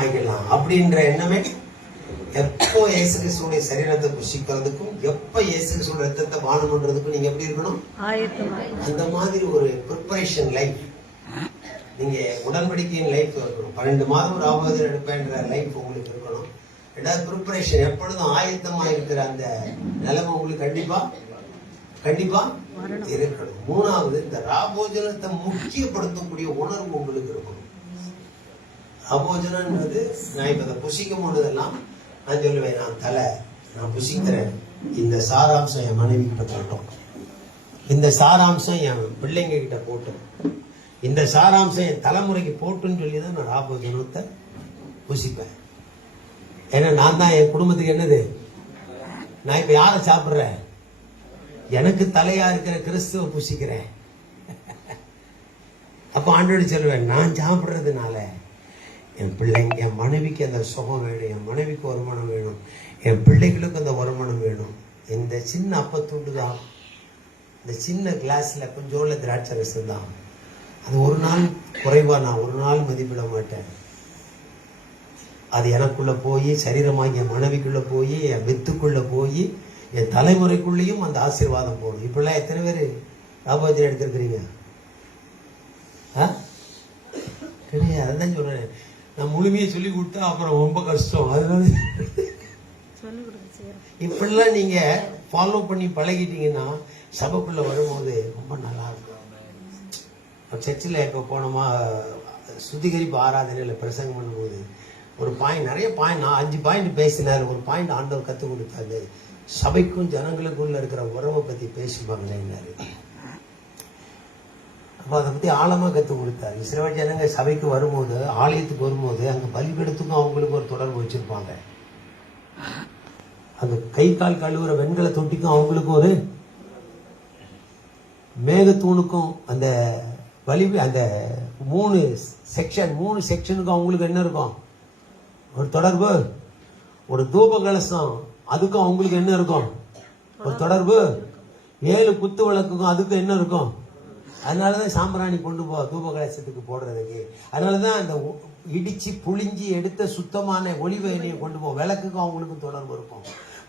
ஆகிக்கலாம் அப்படின்ற எண்ணமே எப்போ இயேசு கிறிஸ்துடைய சரீரத்தை புஷிக்கிறதுக்கும் எப்ப இயேசு கிறிஸ்துவோட ரத்தத்தை பானம் பண்றதுக்கும் நீங்க எப்படி இருக்கணும்? அந்த மாதிரி ஒரு ப்ரிப்பரேஷன் லைஃப் நீங்க உடன்படிக்கையின் லைஃப் இருக்கணும். பன்னெண்டு மாதம் ராபோதர் எடுப்பேன்ற லைஃப் உங்களுக்கு இருக்கணும். ரெண்டாவது ப்ரிப்பரேஷன் எப்பொழுதும் ஆயத்தமா இருக்கிற அந்த நிலைமை உங்களுக்கு கண்டிப்பா கண்டிப்பா இருக்கணும். மூணாவது இந்த ராபோஜனத்தை முக்கியப்படுத்தக்கூடிய உணர்வு உங்களுக்கு இருக்கணும். அபோஜனன்றது நான் இப்ப அதை புசிக்கும் பொழுதெல்லாம் நான் சொல்லுவேன் நான் தலை நான் புசிக்கிறேன். இந்த சாராம்சம் என் மனைவி கிட்ட போட்டோம் இந்த சாராம்சம் என் பிள்ளைங்க கிட்ட போட்டோம். இந்த சாராம்சம் என் தலைமுறைக்கு போட்டுன்னு சொல்லி தான் நான் ராபோஜனத்தை புசிப்பேன். ஏன்னா நான் தான் என் குடும்பத்துக்கு என்னது? நான் இப்ப யாரை சாப்பிட்றேன் எனக்கு தலையா இருக்கிற கிறிஸ்துவ புசிக்கிறேன். அப்ப ஆண்டோடு சொல்லுவேன் நான் சாப்பிடுறதுனால என் பிள்ளைங்க என் மனைவிக்கு அந்த சுகம் வேணும் என் மனைவிக்கு வருமானம் வேணும் என் பிள்ளைகளுக்கு அந்த வருமானம் வேணும். இந்த சின்ன அப்பத்துண்டு தான் இந்த சின்ன கிளாஸ்ல கொஞ்சோள்ள திராட்சை ரசம் தான் அது ஒரு நாள் குறைவா நான் ஒரு நாள் மதிப்பிட மாட்டேன். அது எனக்குள்ள போய் சரீரமாக என் மனைவிக்குள்ள போய் என் வித்துக்குள்ள போய் என் தலைமுறைக்குள்ளேயும் அந்த ஆசீர்வாதம் போகணும் இப்பெல்லாம் எத்தனை பேர் ராபோஜனம் எடுத்திருக்கிறீங்க? ஆ? கிடையாது அதுதான் சொல்றேன். நான் முழுமையை சொல்லி கொடுத்தா அப்புறம் ரொம்ப கஷ்டம். அதனால இப்படிலாம் நீங்க ஃபாலோ பண்ணி பழகிட்டீங்கன்னா சபைக்குள்ள வரும்போது ரொம்ப நல்லா இருக்கும் சர்ச்சில் இப்போ போனோமா சுத்திகரிப்பு ஆராதனையில் பிரசங்கம் பண்ணும்போது ஒரு பாயிண்ட் நிறைய பாயிண்ட் நான் அஞ்சு பாயிண்ட் பேசினார். ஒரு பாயிண்ட் ஆண்டவர் கற்றுக் கொடுத்தாரு. சபைக்கும் ஜனங்களுக்குள்ள இருக்கிற உறவை பற்றி பேசுவாங்களேன்னாரு அப்போ அதை பற்றி ஆழமாக கற்றுக் கொடுத்தாரு. இஸ்ரேல் ஜனங்க சபைக்கு வரும்போது ஆலயத்துக்கு வரும்போது அங்கே பலிபீடத்துக்கும் அவங்களுக்கு ஒரு தொடர்பு வச்சுருப்பாங்க. அந்த கை கால் கழுவுற வெண்கல தொட்டிக்கும் அவங்களுக்கும் ஒரு மேகத்தூணுக்கும் அந்த வலி அந்த மூணு செக்ஷன் மூணு செக்ஷனுக்கும் அவங்களுக்கு என்ன இருக்கும்? ஒரு தொடர்பு. ஒரு தூப கலசம் அதுக்கும் அவங்களுக்கு என்ன இருக்கும்? ஒரு தொடர்பு. ஏழு குத்து விளக்குக்கும் அதுக்கும் என்ன இருக்கும்? அதனால தான் சாம்பிராணி கொண்டு போ தூப கலசத்துக்கு போடுறதுக்கு. அதனாலதான் அந்த உ- புளிஞ்சி எடுத்த சுத்தமான ஒளிவ எண்ணெயை கொண்டு போ. விளக்குக்கும் அவங்களுக்கும் தொடர்பு இருக்கும்.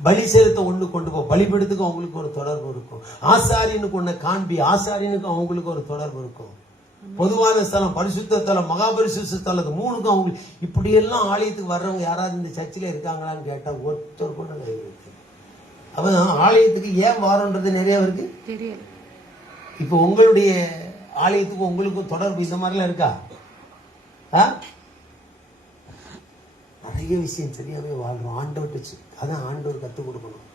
பலி செலுத்த ஒன்று கொண்டு போ. பலிபெடுத்துக்கும் அவங்களுக்கு ஒரு தொடர்பு இருக்கும். ஆசாரியனுக்கு ஒண்ணு காண்பி. ஆசாரினுக்கும் அவங்களுக்கு ஒரு தொடர்பு இருக்கும். பொதுவான ஸ்தலம் பரிசுத்த ஸ்தலம் மகாபரிசுத்த ஸ்தலம் மூணுக்கும் அவங்களுக்கு இப்படியெல்லாம் ஆலயத்துக்கு வர்றவங்க யாராவது இந்த சர்ச்சில் இருக்காங்களான்னு கேட்டால் ஒருத்தர் கூட கை வைக்கல. ஆலயத்துக்கு ஏன் வரோன்றது நிறைய இருக்கு. தெரியல இப்போ உங்களுடைய ஆலயத்துக்கும் உங்களுக்கும் தொடர்பு இந்த மாதிரிலாம் இருக்கா? ஆ? நிறைய விஷயம் சரியாகவே வாழ்றோம். ஆண்டவர்கிட்ட அதான் ஆண்டவர் கற்றுக் கொடுக்கணும்.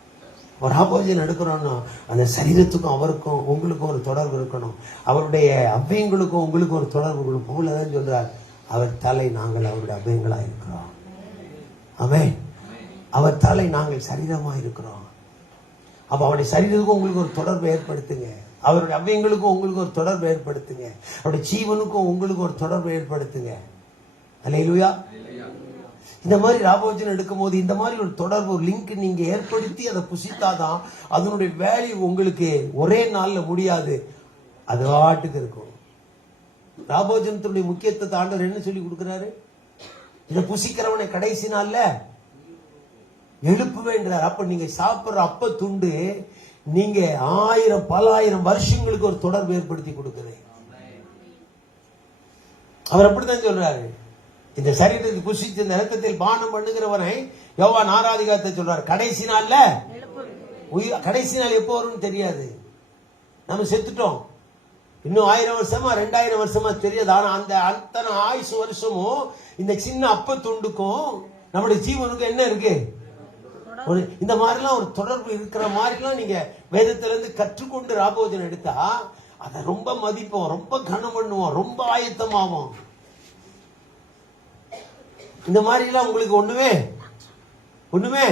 ஒரு ஆப்போசிஷன் நடக்கிறோன்னா அந்த சரீரத்துக்கும் அவருக்கும் உங்களுக்கும் ஒரு தொடர்பு இருக்கணும். அவருடைய அவ்வியங்களுக்கும் உங்களுக்கும் ஒரு தொடர்பு இருக்கணும். பவுல தான் சொல்றார் அவர் தலை நாங்கள் அவருடைய அவ்வியங்களா இருக்கிறோம். அவன் அவர் தலை நாங்கள் சரீரமாக இருக்கிறோம். அப்போ அவருடைய சரீரத்துக்கும் உங்களுக்கு ஒரு தொடர்பு ஏற்படுத்துங்க. அவருடைய அவ்வியங்களுக்கும் உங்களுக்கு ஒரு தொடர்பு ஏற்படுத்துங்க. அவருடைய ஜீவனுக்கும் உங்களுக்கு ஒரு தொடர்பு ஏற்படுத்துங்க. அல்லேலூயா இந்த மாதிரி ராபோஜன் எடுக்கும் போது இந்த மாதிரி ஒரு தொடர்பு ஒரு லிங்க் நீங்க ஏற்படுத்தி அதை புசித்தாதான் அதனுடைய வேல்யூ உங்களுக்கு ஒரே நாள்ல முடியாது. அது வாட்டுக்கு இருக்கும். ராபோஜனத்தினுடைய முக்கியத்துவத்தை ஆண்டவர் என்ன சொல்லி கொடுக்கிறாரு? இதை புசிக்கிறவனை கடைசி நாள்ல எழுப்புவேன்றார். அப்ப நீங்க சாப்பிடுற அப்ப துண்டு நீங்க ஆயிரம் பல ஆயிரம் வருஷங்களுக்கு ஒரு தொடர்பு ஏற்படுத்தி கொடுக்குறேன். அவர் அப்படித்தான் சொல்றாரு. இந்த சரீரத்தை புசித்து இந்த ரத்தத்தில் பானம் பண்ணுகிறவனை யோவான் ஆராதிகாரத்தை சொல்றாரு. கடைசி நாள்ல உயிர் கடைசி நாள் எப்போ வரும்னு தெரியாது. நம்ம செத்துட்டோம். இன்னும் ஆயிரம் வருஷமா ரெண்டாயிரம் வருஷமா தெரியாது. ஆனா அந்த அத்தனை ஆயுசு வருஷமும் இந்த சின்ன அப்ப துண்டுக்கும் நம்முடைய ஜீவனுக்கும் என்ன இருக்கு? ஒரு இந்த மாதிரிலாம் ஒரு தொடர்பு இருக்கிற மாதிரிலாம் நீங்க வேதத்திலிருந்து கற்றுக்கொண்டு ராபோஜன் எடுத்தா அதை ரொம்ப மதிப்போம் ரொம்ப கனம் பண்ணுவோம் ரொம்ப ஆயத்தமாவோம். இந்த மாதிரிலாம் உங்களுக்கு ஒண்ணுமே? ஒண்ணுமே?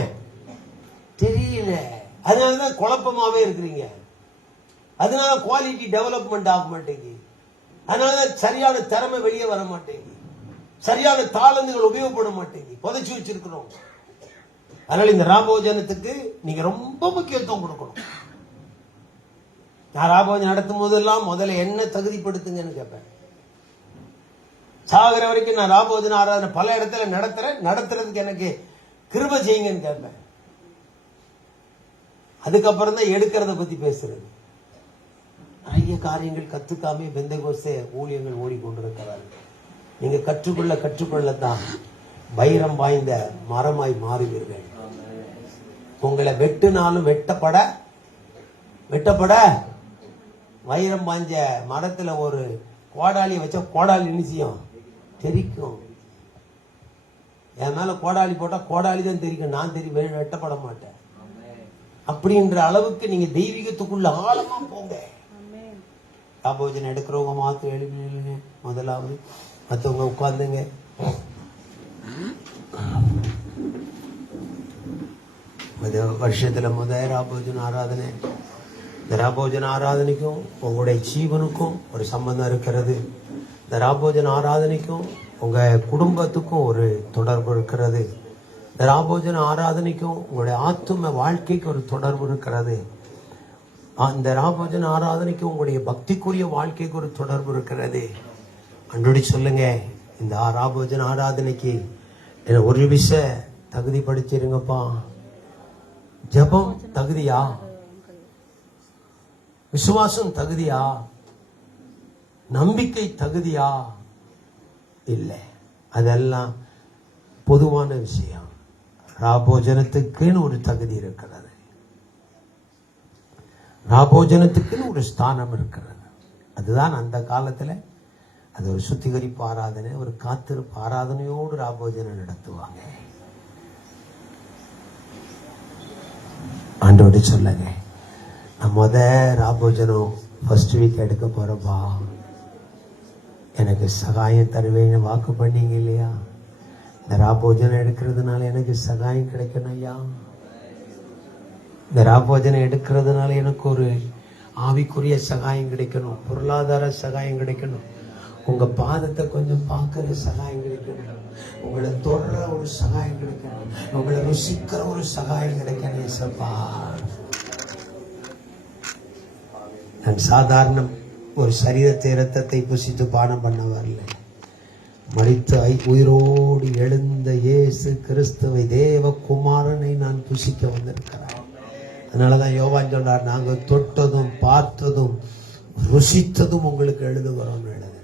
தெரியல. அதனாலதான் குழப்பமாவே இருக்கிறீங்க. அதனால குவாலிட்டி டெவலப்மெண்ட் ஆக மாட்டேங்குது. அதனாலதான் சரியான திறமை வெளியே வர மாட்டேங்குது. சரியான தாளந்துகள் உபயோகப்பட மாட்டேங்குது. புதைச்சி வச்சிருக்கிறோம். அதனால இந்த ராபோஜனத்துக்கு நீங்க ரொம்ப முக்கியத்துவம் கொடுக்கணும். நான் ராபோஜனம் நடத்தும் போதெல்லாம் முதல்ல என்ன தகுதிப்படுத்துங்கன்னு கேட்பேன். சாகிற வரைக்கும் நான் ராபோஜன ஆராதனை பல இடத்துல நடத்துறேன். நடத்துறதுக்கு எனக்கு கிருப செய்யுங்கன்னு கேட்பேன். அதுக்கப்புறம் தான் எடுக்கிறத பத்தி பேசுறது. நிறைய காரியங்கள் கத்துக்காம பெந்த கோஸ்தே ஊழியங்கள் ஓடிக்கொண்டிருக்கிறார்கள். நீங்க கற்றுக்கொள்ள கற்றுக்கொள்ளத்தான் வைரம் வாய்ந்த மரமாய் மாறுவீர்கள். உங்களை வெட்டுனாலும் வெட்டப்பட வெட்டப்பட. வைரம் பாஞ்ச மரத்தில் ஒரு கோடாலி வச்சா கோடாலி நிச்சயம் தெரிக்கும். என் கோடாலி போட்டால் கோடாலி தான் தெரிக்கும். நான் தெரி வெட்டப்பட மாட்டேன். அப்படின்ற அளவுக்கு நீங்க தெய்வீகத்துக்குள்ள ஆழமா போங்க. ஆமென் எடுக்கிறவங்க மாத்திரம் எழுப்பி முதலாவது மற்றவங்க உட்காந்துங்க இது வருஷத்தில் முத ராபோஜன ஆராதனை இந்த ராபோஜன ஆராதனைக்கும் உங்களுடைய ஜீவனுக்கும் ஒரு சம்பந்தம் இருக்கிறது இந்த ராபோஜன ஆராதனைக்கும் உங்கள் குடும்பத்துக்கும் ஒரு தொடர்பு இருக்கிறது இந்த ராபோஜன ஆராதனைக்கும் உங்களுடைய ஆத்தும வாழ்க்கைக்கு ஒரு தொடர்பு இருக்கிறது அந்த ராபோஜன ஆராதனைக்கு உங்களுடைய பக்திக்குரிய வாழ்க்கைக்கு ஒரு தொடர்பு இருக்கிறது அன்றோடி சொல்லுங்க இந்த ராபோஜன ஆராதனைக்கு என்ன ஒரு விஷ தகுதிப்படுத்திருங்கப்பா ஜபம் தகுதியா? விசுவாசம் தகுதியா? நம்பிக்கை தகுதியா? இல்லை. அதெல்லாம் பொதுவான விஷயம். ராபோஜனத்துக்குன்னு ஒரு தகுதி இருக்கிறது. ராபோஜனத்துக்குன்னு ஒரு ஸ்தானம் இருக்கிறது. அதுதான் அந்த காலத்துல அது ஒரு சுத்திகரிப்பு ஆராதனை ஒரு காத்திருப்பு ஆராதனையோடு ராபோஜனம் நடத்துவாங்க. ஆண்டோட சொல்லுங்க. நான் முத ராபோஜனம் ஃபஸ்ட் வீக் எடுக்க போகிறப்பா எனக்கு சகாயம் தருவேன்னு வாக்கு பண்ணீங்க இல்லையா? இந்த ராபோஜனம் எடுக்கிறதுனால எனக்கு சகாயம் கிடைக்கணும் ஐயா. இந்த ராபோஜனம் எடுக்கிறதுனால எனக்கு ஒரு ஆவிக்குரிய சகாயம் கிடைக்கணும். பொருளாதார சகாயம் கிடைக்கணும். உங்கள் பாதத்தை கொஞ்சம் பார்க்குற சகாயம் கிடைக்கணும். உங்களை தொடர ஒரு சகாயம் கிடைக்கணும். உங்களை ருசிக்கிற ஒரு சகாயம் கிடைக்கணும் இசப்பா நான் சாதாரணம் ஒரு சரீரத்தை இரத்தத்தை புசித்து பானம் பண்ண வரல மறித்து ஐ- உயிரோடு எழுந்த இயேசு கிறிஸ்துவை தேவ குமாரனை நான் புசிக்க வந்திருக்கிறேன். அதனாலதான் யோவான் சொன்னார் நாங்க தொட்டதும் பார்த்ததும் ருசித்ததும் உங்களுக்கு எழுதுகிறோம்னு எழுது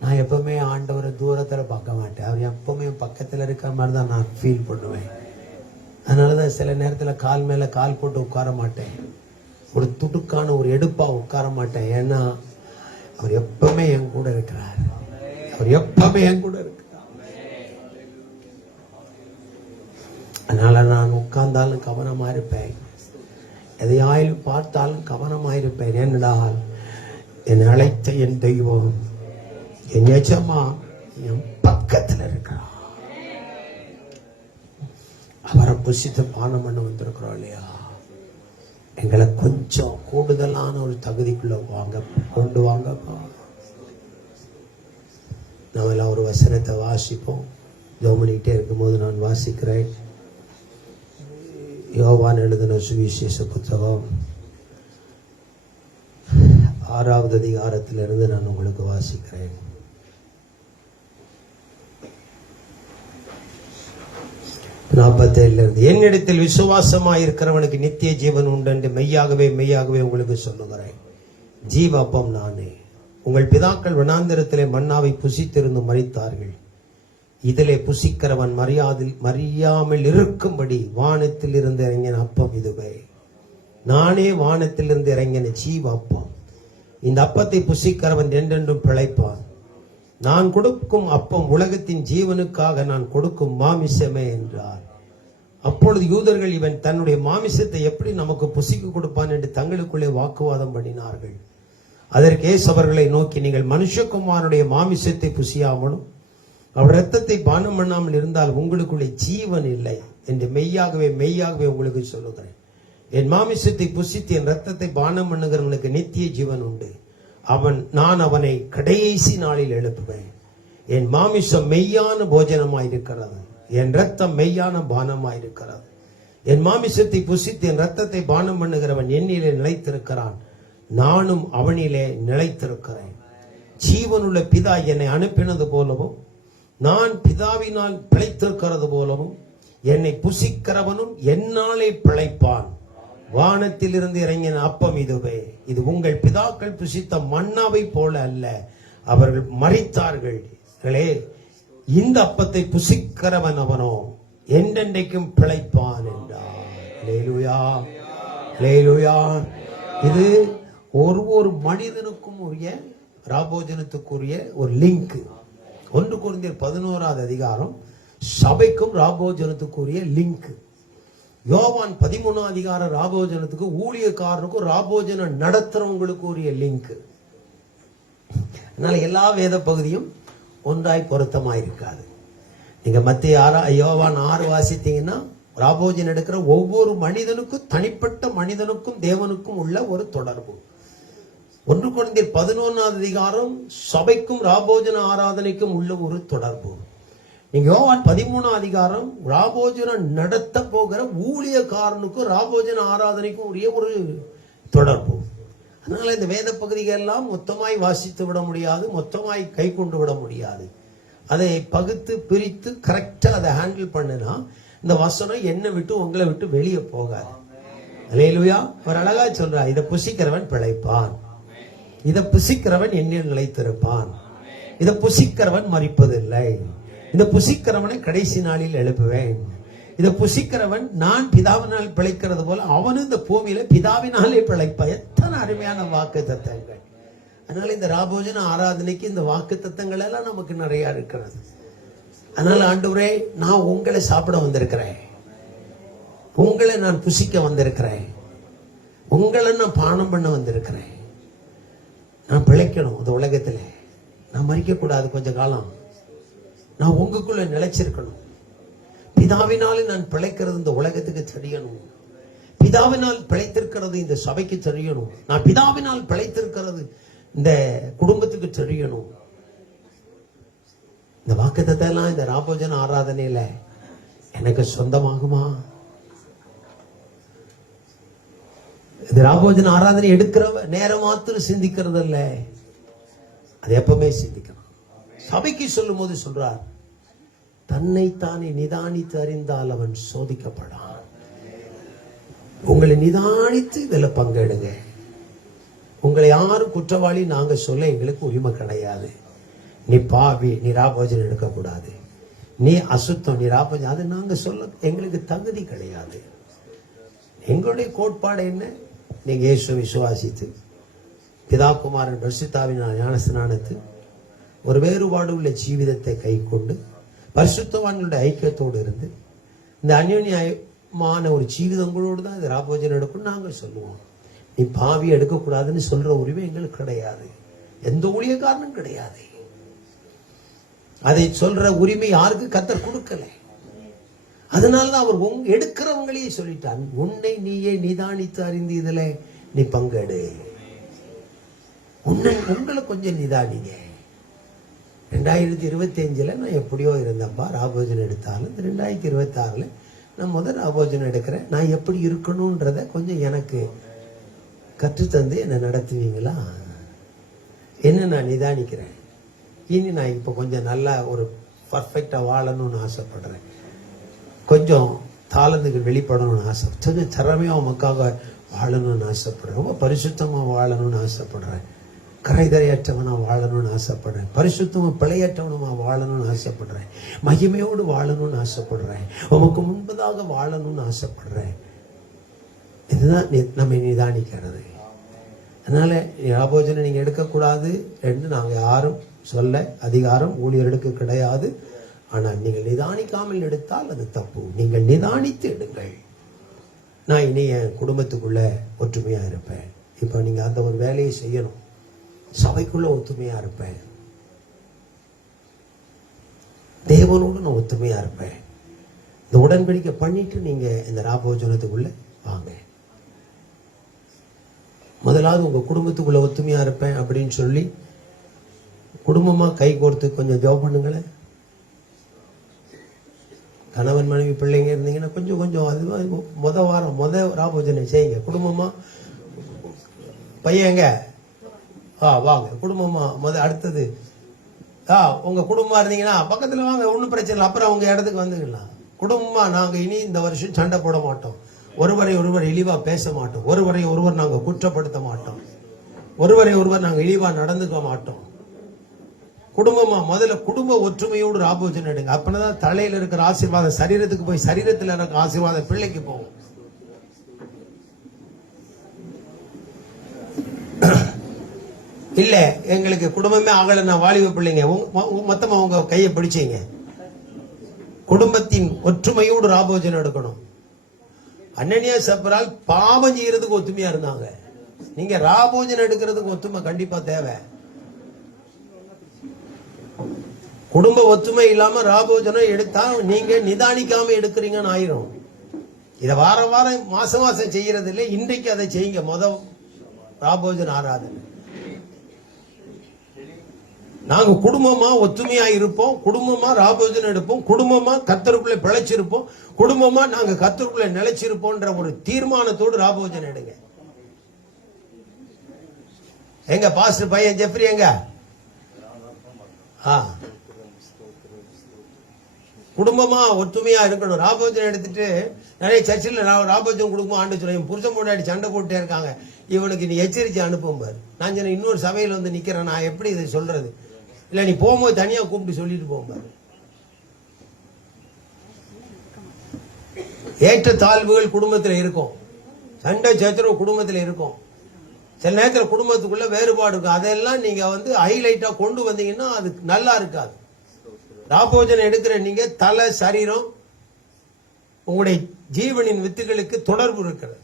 நான் எப்பவுமே ஆண்டவரை தூரத்துல பார்க்க மாட்டேன். அவர் எப்பவுமே பக்கத்துல இருக்க மாதிரி தான் நான் ஃபீல் பண்ணுவேன். அதனாலதான் சில நேரத்தில் கால் மேல கால் போட்டு உட்கார மாட்டேன். ஒரு துடுக்கான ஒரு எடுப்பா உட்கார மாட்டேன். ஏன்னா அவர் எப்பவுமே என் கூட இருக்கிறார். அவர் எப்பவுமே என் கூட இருக்கிறார். அதனால நான் உட்கார்ந்தாலும் கவனமா இருப்பேன். எதையாயிலும் பார்த்தாலும் கவனமா இருப்பேன். என்னடால் என் அழைத்த என் தெய்வம். என் எஜமா என் பக்கத்தில் இருக்கிறான். அவரை புசித்து பானம் பண்ண வந்திருக்கிறோம் இல்லையா? எங்களை கொஞ்சம் கூடுதலான ஒரு தகுதிக்குள்ள வாங்க கொண்டு வாங்கப்பா. நம்ம எல்லாம் ஒரு வசனத்தை வாசிப்போம். ஜெபம் இருக்கும்போது நான் வாசிக்கிறேன். யோவான் எழுதின சுவிசேஷ புத்தகம். ஆறாவது அதிகாரத்திலிருந்து நான் உங்களுக்கு வாசிக்கிறேன். நாற்பத்தேழுலேருந்து. என்னிடத்தில் விசுவாசமாக இருக்கிறவனுக்கு நித்திய ஜீவன் உண்டு என்று மெய்யாகவே மெய்யாகவே உங்களுக்கு சொல்லுகிறேன். ஜீவ அப்பம் நானே. உங்கள் பிதாக்கள் வனாந்திரத்திலே மன்னாவை புசித்திருந்து மறித்தார்கள் இதிலே புசிக்கிறவன் மரியாதில் மறியாமல் இருக்கும்படி வானத்தில் இருந்து இறங்கின அப்பம் இதுவே. நானே வானத்திலிருந்து இறங்கின ஜீவ அப்பம் இந்த அப்பத்தை புசிக்கிறவன் என்றென்றும் பிழைப்பான். நான் கொடுக்கும் அப்பம் உலகத்தின் ஜீவனுக்காக நான் கொடுக்கும் மாமிசமே என்றார். அப்பொழுது யூதர்கள் இவன் தன்னுடைய மாமிசத்தை எப்படி நமக்கு புசிக்கு கொடுப்பான் என்று தங்களுக்குள்ளே வாக்குவாதம் பண்ணினார்கள். அதற்கு ஏசவர்களை அவர்களை நோக்கி நீங்கள் மனுஷகுமாரனுடைய மாமிசத்தை புசியாமலும் அவர் ரத்தத்தை பானம் பண்ணாமல் இருந்தால் உங்களுக்குள்ளே ஜீவன் இல்லை என்று மெய்யாகவே மெய்யாகவே உங்களுக்கு சொல்லுகிறேன். என் மாமிசத்தை புசித்து என் ரத்தத்தை பானம் பண்ணுகிறவனுக்கு நித்திய ஜீவன் உண்டு. அவன் நான் அவனை கடைசி நாளில் எழுப்புவேன். என் மாமிசம் மெய்யான போஜனமாயிருக்கிறது. என் ரத்தம் மெய்யான பானமாயிருக்கிறது. என் மாமிசத்தை புசித்து என் ரத்தத்தை பானம் பண்ணுகிறவன் என்னிலே நிலைத்திருக்கிறான். நானும் அவனிலே நிலைத்திருக்கிறேன். ஜீவனுள்ள பிதா என்னை அனுப்பினது போலவும் நான் பிதாவினால் பிழைத்திருக்கிறது போலவும் என்னை புசிக்கிறவனும் என்னாலே பிழைப்பான். வானத்திலிருந்து இறங்கின அப்பம் இதுவே. இது உங்கள் பிதாக்கள் புசித்த மன்னாவை போல அல்ல. அவர்கள் மறித்தார்கள் இந்த அப்பத்தை புசிக்கிறவன் அவனோ? என்றென்றைக்கும் பிழைப்பான் என்றார். அல்லேலூயா லேலுயா இது ஒரு ஒரு மனிதனுக்கும் உரிய ராபோஜனத்துக்குரிய ஒரு லிங்க் ஒன்று குறிந்த பதினோராவது அதிகாரம் சபைக்கும் ராபோஜனத்துக்குரிய லிங்க் யோவான் பதிமூணாம் அதிகாரம் ராபோஜனத்துக்கு ஊழியக்காரனுக்கும் ராபோஜனம் நடத்துறவங்களுக்கு உரிய லிங்க் அதனால எல்லா வேத பகுதியும் ஒன்றாய் பொருத்தமாக இருக்காது நீங்க மத்திய ஆறா யோவான் ஆறு வாசித்தீங்கன்னா ராபோஜன் எடுக்கிற ஒவ்வொரு மனிதனுக்கும் தனிப்பட்ட மனிதனுக்கும் தேவனுக்கும் உள்ள ஒரு தொடர்பு. ஒன்று குழந்தை பதினொன்னாவது அதிகாரம் சபைக்கும் ராபோஜன ஆராதனைக்கும் உள்ள ஒரு தொடர்பு. நீங்க யோவான் பதிமூணாம் அதிகாரம் ராபோஜனம் நடத்த போகிற ஊழியக்காரனுக்கும் ராபோஜன ஆராதனைக்கும் உரிய ஒரு தொடர்பு. அதனால இந்த வேத பகுதிகள் எல்லாம் மொத்தமாய் வாசித்து விட முடியாது மொத்தமாய் கை கொண்டு விட முடியாது. அதை பகுத்து பிரித்து கரெக்டாக அதை ஹேண்டில் பண்ணுனா இந்த வசனம் என்னை விட்டு உங்களை விட்டு வெளியே போகாது. அலையிலுயா அவர் அழகா சொல்றா இதை புசிக்கிறவன் பிழைப்பான். இதை புசிக்கிறவன் என்னில் நிலைத்திருப்பான். இதை புசிக்கிறவன் மறிப்பதில்லை இந்த புசிக்கிறவனை கடைசி நாளில் எழுப்புவேன். இதை புசிக்கிறவன் நான் பிதாவினால் பிழைக்கிறது போல அவனும் இந்த பூமியில பிதாவினாலே பிழைப்பா. எத்தனை அருமையான வாக்கு தத்தங்கள் அதனால இந்த ராபோஜன ஆராதனைக்கு இந்த வாக்கு தத்தங்கள் எல்லாம் நமக்கு நிறைய இருக்கிறது. அதனால ஆண்டவரே நான் உங்களை சாப்பிட வந்திருக்கிறேன். உங்களை நான் புசிக்க வந்திருக்கிறேன். உங்களை நான் பானம் பண்ண வந்திருக்கிறேன். நான் பிழைக்கணும் இந்த உலகத்தில். நான் மறிக்க கூடாது காலம். நான் உங்களுக்குள்ள நிலைச்சிருக்கணும். பிதாவினாலே நான் பிழைக்கிறது இந்த உலகத்துக்கு தெரியணும். பிதாவினால் பிழைத்திருக்கிறது இந்த சபைக்கு தெரியணும். நான் பிதாவினால் பிழைத்திருக்கிறது இந்த குடும்பத்துக்கு தெரியணும். இந்த வாக்குத்தத்தை எல்லாம் இந்த ராபோஜன ஆராதனையில எனக்கு சொந்தமாகுமா? இந்த ராபோஜன ஆராதனை எடுக்கிற நேரம் மாத்திரம் சிந்திக்கிறது இல்லை அது எப்பவுமே சிந்திக்கணும். சபைக்கு சொல்லும் போது சொல்றார் தன்னைத்தானே நிதானித்து அறிந்தால் அவன் சோதிக்கப்படான். உங்களை நிதானித்து இதில் பங்கெடுங்க. உங்களை யாரும் குற்றவாளி நாங்க சொல்ல எங்களுக்கு உரிமை கிடையாது. நீ பாவி நிராபோஜனம் எடுக்கக்கூடாது. நீ அசுத்தம் நிராபோஜனம் அது நாங்க சொல்ல எங்களுக்கு தகுதி கிடையாது. எங்களுடைய கோட்பாடு என்ன? நீங்க இயேசு விசுவாசித்து பிதா குமாரன் பரிசுத்தாவின் ஞானஸ்நானத்து ஒரு வேறுபாடு உள்ள ஜீவிதத்தை கை கொண்டு பரிசுத்தவான்களுடைய ஐக்கியத்தோடு இருந்து இந்த அந்யோன்யமான ஒரு ஜீவிதங்களோடு தான் இது ராபோஜன் எடுக்கும் நாங்கள் சொல்லுவோம். நீ பாவி எடுக்கக்கூடாதுன்னு சொல்ற உரிமை எங்களுக்கு கிடையாது. எந்த ஊழியக்காரனும் கிடையாது. அதை சொல்ற உரிமை யாருக்கு? கத்தர் கொடுக்கல. அதனாலதான் அவர் உங் எடுக்கிறவங்களையே சொல்லிட்டான். உன்னை நீயே நிதானித்து அறிந்து இதுல நீ பங்கெடு. உன்னை உங்களை கொஞ்சம் நிதானிங்க. ரெண்டாயிரத்தி இருபத்தஞ்சில் நான் எப்படியோ இருந்தப்பா ராபோஜன் எடுத்தாலும். இந்த ரெண்டாயிரத்தி இருபத்தாறில் நான் முதல் ராபோஜன் எடுக்கிறேன். நான் எப்படி இருக்கணுன்றத கொஞ்சம் எனக்கு கற்றுத்தந்து என்னை நடத்துவீங்களா? என்ன நான் நிதானிக்கிறேன்? இனி நான் இப்போ கொஞ்சம் நல்லா ஒரு பர்ஃபெக்டாக வாழணும்னு ஆசைப்படுறேன். கொஞ்சம் தாளந்துக்கு வெளிப்படணும்னு ஆசை கொஞ்சம் திறமையாக உமக்காக வாழணும்னு ஆசைப்படுறேன். ரொம்ப பரிசுத்தமாக வாழணும்னு ஆசைப்படுறேன். கரைதரையற்றவனாக வாழணும்னு ஆசைப்படுறேன். பரிசுத்தமாக பிழையற்றவனமாக வாழணும்னு ஆசைப்படுறேன். மகிமையோடு வாழணும்னு ஆசைப்படுறேன். உமக்கு முன்பதாக வாழணும்னு ஆசைப்படுறேன். இதுதான் நி- நம்மை நிதானிக்கிறது. அதனால் ஞாபோஜனை நீங்கள் எடுக்கக்கூடாது என்று நாங்கள் யாரும் சொல்ல அதிகாரம் ஊழியர்களுக்கு கிடையாது. ஆனால் நீங்கள் நிதானிக்காமல் எடுத்தால் அது தப்பு. நீங்கள் நிதானித்து எடுங்கள். நான் இனி என் குடும்பத்துக்குள்ளே ஒற்றுமையாக இருப்பேன். இப்போ நீங்கள் அந்த ஒரு வேலையை செய்யணும். சபைக்குள்ள ஒத்துமையா இருப்பேன். தேவனோடு நான் ஒத்துமையா இருப்பேன். இந்த உடன்படிக்கை பண்ணிட்டு நீங்க இந்த ராபோஜனத்துக்குள்ள வாங்க. முதலாவது உங்க குடும்பத்துக்குள்ள ஒத்துமையா இருப்பேன் அப்படின்னு சொல்லி குடும்பமா கை கோர்த்து கொஞ்சம் ஜோ பண்ணுங்களேன். கணவன் மனைவி பிள்ளைங்க இருந்தீங்கன்னா கொஞ்சம் கொஞ்சம் அது முத வாரம் முத ராபோஜனை செய்யுங்க. குடும்பமா பையன் எங்க? ஆ வாங்க. குடும்பமா முத அடுத்தது. ஆ உங்க குடும்பமா இருந்தீங்கன்னா பக்கத்துல வாங்க ஒன்றும் பிரச்சனை இல்லை. அப்புறம் உங்க இடத்துக்கு வந்துக்கலாம். குடும்பமா நாங்க இனி இந்த வருஷம் சண்டை போட மாட்டோம். ஒருவரை ஒருவர் இழிவா பேச மாட்டோம். ஒருவரை ஒருவர் நாங்க குற்றப்படுத்த மாட்டோம். ஒருவரை ஒருவர் நாங்க இழிவா நடந்துக்க மாட்டோம். குடும்பமா முதல்ல குடும்ப ஒற்றுமையோடு ராபோஜன் எடுங்க. அப்பதான் தலையில இருக்கிற ஆசீர்வாதம் சரீரத்துக்கு போய் சரீரத்தில் இருக்கிற ஆசீர்வாதம் பிள்ளைக்கு போகும். இல்ல எங்களுக்கு குடும்பமே ஆகல நான் வாலிப பிள்ளைங்க. மொத்தமா உங்க கையை பிடிச்சீங்க. குடும்பத்தின் ஒற்றுமையோடு ராபோஜனம் எடுக்கணும். அண்ணனியா சப்பரால் பாவம் செய்யறதுக்கு ஒத்துமையா இருந்தாங்க. நீங்க ராபோஜனம் எடுக்கிறதுக்கு ஒத்துமை கண்டிப்பா தேவை. குடும்ப ஒத்துமை இல்லாம ராபோஜனம் எடுத்தா நீங்க நிதானிக்காம எடுக்கிறீங்கன்னு ஆயிரும். இத வார வாரம் மாசம் மாசம் செய்யறது இல்லை இன்றைக்கு அதை செய்யுங்க. மொதல் ராபோஜன் ஆராதனை நாங்க குடும்பமா ஒத்துமையா இருப்போம் குடும்பமா ராபோஜனம் எடுப்போம் குடும்பமா கத்தருக்குள்ள பிழைச்சிருப்போம் குடும்பமா நாங்க கத்தருக்குள்ள நிலைச்சிருப்போம்ன்ற ஒரு தீர்மானத்தோடு ராபோஜனம் எடுங்க. எங்க பாஸ்டர் பையன் ஜெஃப்ரி எங்க? ஆ. குடும்பமா ஒத்துமையா இருக்கணும். ராபோஜனம் எடுத்துட்டு நிறைய சர்ச்சில் ராபோஜனம் கொடுக்கும் ஆண்டு சொல்லுவேன் புருஷன் முன்னாடி சண்டை போட்டே இருக்காங்க. இவனுக்கு நீ எச்சரிச்சு அனுப்பும் பாரு. நான் சொன்னேன் இன்னொரு சபையில் வந்து நிக்கிறேன். நான் எப்படி இதை சொல்றது? இல்ல நீ போகும்போது தனியா கூப்பிட்டு சொல்லிட்டு போகும் பாரு. ஏற்ற தாழ்வுகள் குடும்பத்தில் இருக்கும். சண்டை சச்சரவு குடும்பத்தில் இருக்கும். சில நேரத்தில் குடும்பத்துக்குள்ள வேறுபாடு இருக்கும். அதெல்லாம் நீங்க வந்து ஹைலைட்டா கொண்டு வந்தீங்கன்னா அது நல்லா இருக்காது. ராபோஜன் எடுக்கிற நீங்க தலை சரீரம் உங்களுடைய ஜீவனின் வித்துகளுக்கு தொடர்பு இருக்கிறது.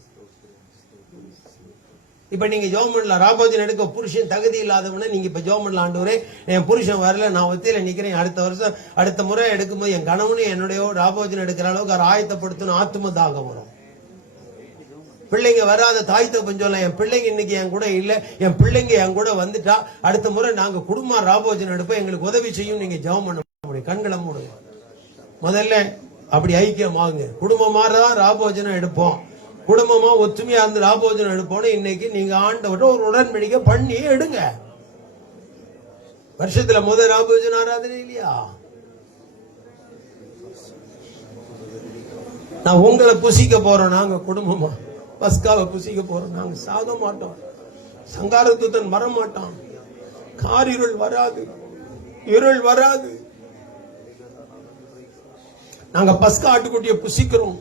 இப்ப நீங்க ஜோம் பண்ணலாம் எடுக்க புருஷன் தகுதி இல்லாதவன நீங்க இப்ப ஜோம் பண்ணலாம் ஆண்டவரே என் புருஷன் வரல நான் ஒத்தியில நிக்கிறேன். அடுத்த வருஷம் அடுத்த முறை எடுக்கும்போது என் கணவனும் என்னுடைய ராபோஜன் எடுக்கிற அளவுக்கு அவர் ஆயத்தப்படுத்தணும் ஆத்ம தாகம் வரும். பிள்ளைங்க வராத தாய் தப்பன் என் பிள்ளைங்க இன்னைக்கு என் கூட இல்ல என் பிள்ளைங்க என் கூட வந்துட்டா அடுத்த முறை நாங்க குடும்பம் ராபோஜன் எடுப்போம் எங்களுக்கு உதவி செய்யும் நீங்க ஜோம் பண்ண முடியும் கண்களை மூடுங்க. முதல்ல அப்படி ஐக்கியமாகுங்க. குடும்பமாக தான் ராபோஜனம் எடுப்போம். குடும்பமா ஒற்றுமையா இருந்து ராபோஜனம் எடுப்போம்னு இன்னைக்கு நீங்க ஆண்டவர்கிட்ட ஒரு உடன்படிக்கை பண்ணி எடுங்க. வருஷத்துல முதல் ராபோஜன ஆராதனை இல்லையா? நான் உங்களை புசிக்க போறோம் நாங்க குடும்பமா. பஸ்காவை புசிக்க போறோம் நாங்க சாக மாட்டோம். சங்காரத்துடன் வர மாட்டான் காரிருள் வராது. இருள் வராது. நாங்க பஸ்கா ஆட்டுக்குட்டியை புசிக்கிறோம்.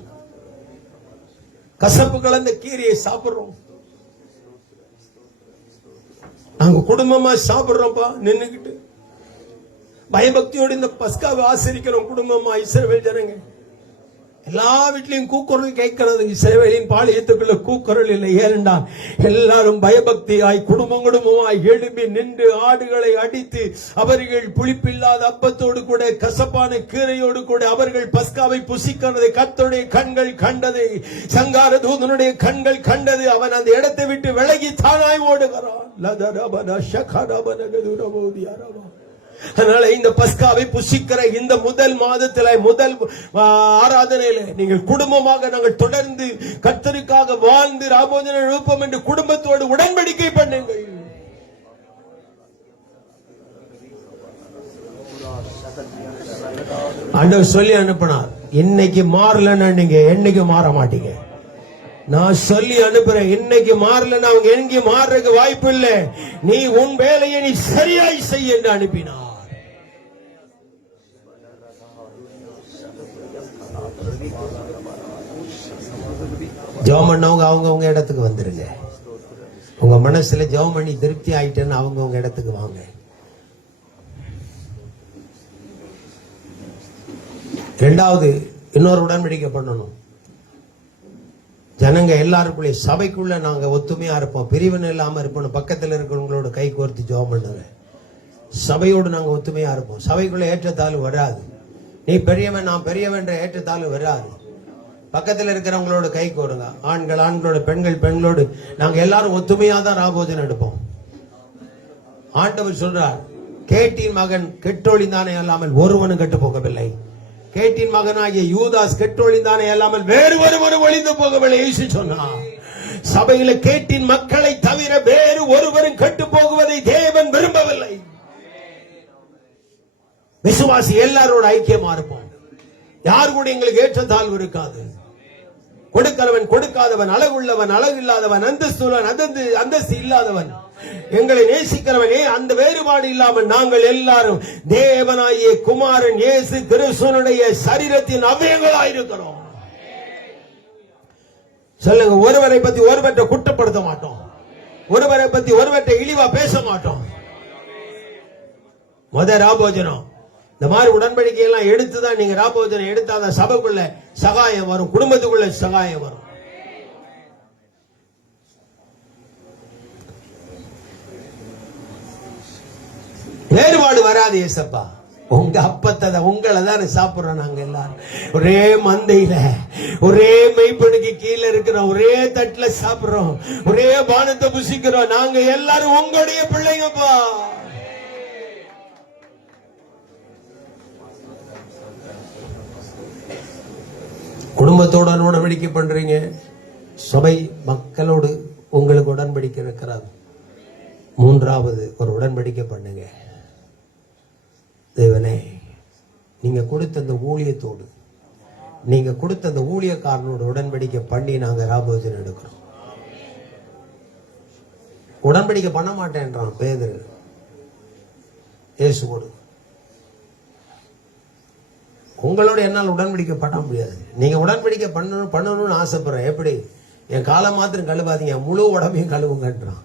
கசப்பு கலந்த கீரையை சாப்பிடுறோம். நாங்க குடும்பமா சாப்பிடுறோம்ப்பா நின்னுக்கிட்டு. பயபக்தியோடு இந்த பஸ்காவை ஆசிரிக்கிறோம் குடும்பமா இஸ்ரவேல் ஜனங்க. எல்லா வீட்லையும் கூக்குரல் கேட்கிறது. சேவையின் பாளையத்துக்குள்ள கூக்குரல் இல்லை. ஏனென்றால் எல்லாரும் பயபக்தியாய் குடும்பம் குடும்பமாய் எழும்பி நின்று ஆடுகளை அடித்து அவர்கள் புளிப்பில்லாத அப்பத்தோடு கூட கசப்பான கீரையோடு கூட அவர்கள் பஸ்காவை புசிக்கிறது. கத்தோடைய கண்கள் கண்டது சங்கார தூதனுடைய கண்கள் கண்டது. அவன் அந்த இடத்தை விட்டு விலகி தானாய் ஓடுகிறான். அதனால இந்த பஸ்காவை புஷிக்கிற இந்த முதல் மாதத்துல முதல் ஆராதனையில நீங்கள் குடும்பமாக நாங்கள் தொடர்ந்து கர்த்தருக்காக வாழ்ந்து ராபோஜன எழுப்போம் என்று குடும்பத்தோடு உடன்படிக்கை பண்ணுங்கள். ஆண்டவர் சொல்லி அனுப்பினார் இன்னைக்கு மாறலன்னா நீங்க என்னைக்கு மாற மாட்டீங்க. நான் சொல்லி அனுப்புறேன் இன்னைக்கு மாறலன்னா அவங்க எங்கேயும் மாறுறதுக்கு வாய்ப்பு இல்லை. நீ உன் வேலையை நீ சரியாய் செய்ய என்று அனுப்பினார். ஜெபம் பண்ணவங்க அவங்கவுங்க இடத்துக்கு வந்துருங்க. உங்க மனசுல ஜெபம் பண்ணி திருப்தி ஆயிட்டேன்னு அவங்கவுங்க இடத்துக்கு வாங்க. ரெண்டாவது இன்னொரு உடன்படிக்கை பண்ணணும். ஜனங்க எல்லாருக்குள்ளே சபைக்குள்ள நாங்க ஒத்துமையா இருப்போம். பிரிவினை இல்லாம இருப்போம் பக்கத்துல இருக்கிறவங்களோட கை கோர்த்து ஜெபம் பண்ணுங்க சபையோடு நாங்க ஒத்துமையா இருப்போம். சபைக்குள்ள ஏற்றத்தாழ்வு வராது. நீ பெரியவன் நான் பெரியவன்ற ஏற்றத்தாழ்வு வராது. பக்கத்துல இருக்கிறவங்களோட கை கோருங்க. ஆண்கள் ஆண்களோட பெண்கள் பெண்களோடு. நாங்க எல்லாரும் ஒத்துமையா தான் ராபோஜனம் எடுப்போம். ஆண்டவர் சொல்றார் கேட்டின் மகன் கெட்டொழிந்தானே அல்லாமல் ஒருவனும் கெட்டு போகவில்லை. கேட்டின் மகனாகிய யூதாஸ் கெட்டொழிந்தானே அல்லாமல் வேறு ஒருவரும் ஒளிந்து போகவில்லை. இயேசு சொன்னார் சபையில கேட்டின் மக்களை தவிர வேறு ஒருவரும் கெட்டு போகுவதை தேவன் விரும்பவில்லை. விசுவாசி எல்லாரோட ஐக்கியமா இருப்போம். யார் கூட எங்களுக்கு ஏற்றத்தாழ்வு இருக்காது. கொடுக்கிறவன் கொடுக்காதவன் அழகுள்ளவன் அழகு இல்லாதவன் அந்தஸ்துள்ளவன் அந்தந்து அந்தஸ்து இல்லாதவன். எங்களை நேசிக்கிறவனே அந்த வேறுபாடு இல்லாமல் நாங்கள் எல்லாரும் தேவனாகிய குமாரன் இயேசு கிருஷ்ணனுடைய சரீரத்தின் அவயங்களாயிருக்கிறோம். சொல்லுங்க ஒருவரை பத்தி ஒருவற்றை குற்றப்படுத்த மாட்டோம். ஒருவரை பத்தி ஒருவற்றை இழிவா பேச மாட்டோம். மத ராபோஜனம். இந்த மாதிரி உடன்படிக்கை எல்லாம் எடுத்துதான் நீங்க ராபோஜனம் எடுத்தாத சபைக்குள்ள சகாயம் வரும் குடும்பத்துக்குள்ள சகாயம் வரும். வேறுபாடு வராது ஏசப்பா உங்க அப்பத்தத உங்களை தானே சாப்பிடுறோம் நாங்க எல்லாரும். ஒரே மந்தையில ஒரே மெய்ப்பனுக்கு கீழே இருக்கிறோம் ஒரே தட்டுல சாப்பிடுறோம். ஒரே பானத்தை புசிக்கிறோம். நாங்க எல்லாரும் உங்களுடைய பிள்ளைங்கப்பா. குடும்பத்தோடு உடன்படிக்கை பண்றீங்க. சபை மக்களோடு உங்களுக்கு உடன்படிக்கை இருக்கிறார். மூன்றாவது ஒரு உடன்படிக்கை பண்ணுங்க. தேவனே நீங்க கொடுத்த அந்த ஊழியத்தோடு நீங்க கொடுத்த அந்த ஊழியக்காரனோட உடன்படிக்கை பண்ணி நாங்க ராபோஜன் எடுக்கிறோம். உடன்படிக்கை பண்ண மாட்டேன்றான் பேதர். இயேசுவோடு. உங்களோட என்னால் உடன்படிக்கை பண்ண முடியாது. நீங்க உடன்படிக்கை பண்ணணும் பண்ணணும்னு ஆசைப்படுறேன். எப்படி? என் காலம் மாத்திரம் கழுவாதீங்க. முழு உடம்பையும் கழுவுங்கன்றான்.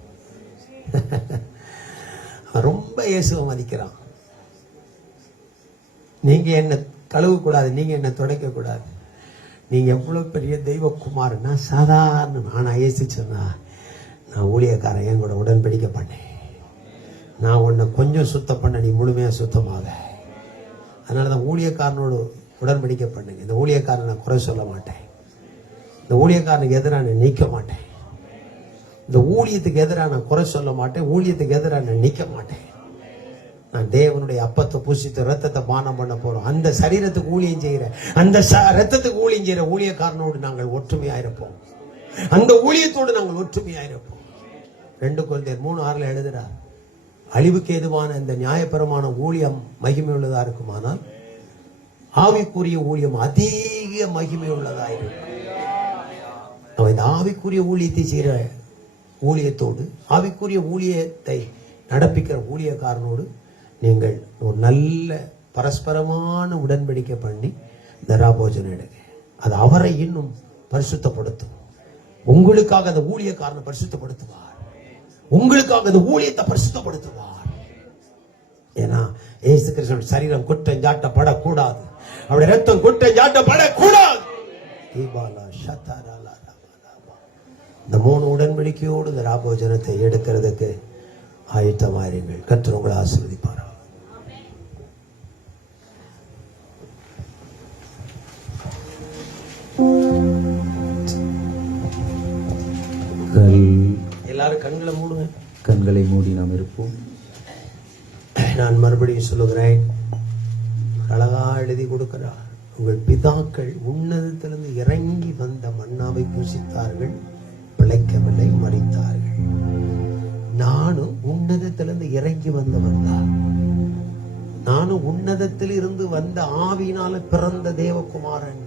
ரொம்ப இயேசுவை மதிக்கிறான். நீங்க என்ன கழுவக்கூடாது நீங்க என்ன துடைக்க கூடாது நீங்க எவ்வளவு பெரிய தெய்வக்குமாருன்னா சாதாரண ஆனா இயேசு சொன்னா நான் ஊழியக்காரன் என் கூட உடன்படிக்கை பண்ணேன். நான் உன்னை கொஞ்சம் சுத்தம் பண்ண நீ முழுமையா சுத்தமாக அதனால தான் ஊழியக்காரனோடு உடன்படிக்கை பண்ணுங்க இந்த ஊழியக்காரனை நான் குறை சொல்ல மாட்டேன். இந்த ஊழியக்காரனுக்கு எதிராக நான் நிற்க மாட்டேன். இந்த ஊழியத்துக்கு எதிராக நான் குறை சொல்ல மாட்டேன். ஊழியத்துக்கு எதிராக நான் நிற்க மாட்டேன். நான் தேவனுடைய அப்பத்தை பூசித்து ரத்தத்தை பானம் பண்ண போறோம். அந்த சரீரத்துக்கு ஊழியம் செய்கிற அந்த ச- ரத்தத்துக்கு ஊழியம் செய்கிற ஊழியக்காரனோடு நாங்கள் ஒற்றுமையாக இருப்போம். அந்த ஊழியத்தோடு நாங்கள் ஒற்றுமையாக இருப்போம். ரெண்டு குழந்தையர் மூணு ஆறுல எழுதுறார். அழிவுக்கு ஏதுவான இந்த நியாயபரமான ஊழியம் மகிமையுள்ளதா இருக்குமானால் ஆவிக்குரிய ஊழியம் அதிக மகிமையுள்ளதா இருக்கும். இந்த ஆவிக்குரிய ஊழியத்தை செய்கிற ஊழியத்தோடு ஆவிக்குரிய ஊழியத்தை நடப்பிக்கிற ஊழியக்காரனோடு நீங்கள் ஒரு நல்ல பரஸ்பரமான உடன்படிக்கை பண்ணி இந்த ராபோஜனம் எடுங்க. அது அவரை இன்னும் பரிசுத்தப்படுத்தும். உங்களுக்காக அந்த ஊழியக்காரனை பரிசுத்தப்படுத்துவார். உங்களுக்காக அந்த ஊழியத்தை பரிசுத்தப்படுத்துவார். ஏன்னா ஏசு கிருஷ்ணன் சரீரம் குற்றம் சாட்டப்படக்கூடாது அவருடைய ரத்தம் குற்றம் சாட்டப்படக்கூடாது தீபாலா ஷத்தாராலா இந்த மூணு உடன்படிக்கையோடு இந்த ராபோஜனத்தை எடுக்கிறதுக்கு ஆயத்தமாயிருங்கள். கற்று உங்களை ஆசீர்வதிப்பாரா கண்களை மூடுங்க. கண்களை மூடி நாம் இருப்போம். நான் மறுபடியும் சொல்லுகிறேன் அழகா எழுதி கொடுக்கிறார். உங்கள் பிதாக்கள் உன்னதத்திலிருந்து இறங்கி வந்த மன்னாவை பூசித்தார்கள் பிழைக்கவில்லை மறித்தார்கள். நானும் உன்னதத்திலிருந்து இறங்கி வந்தவன் தான் நானும் உன்னதத்தில் இருந்து வந்த ஆவியினால பிறந்த தேவகுமாரன்.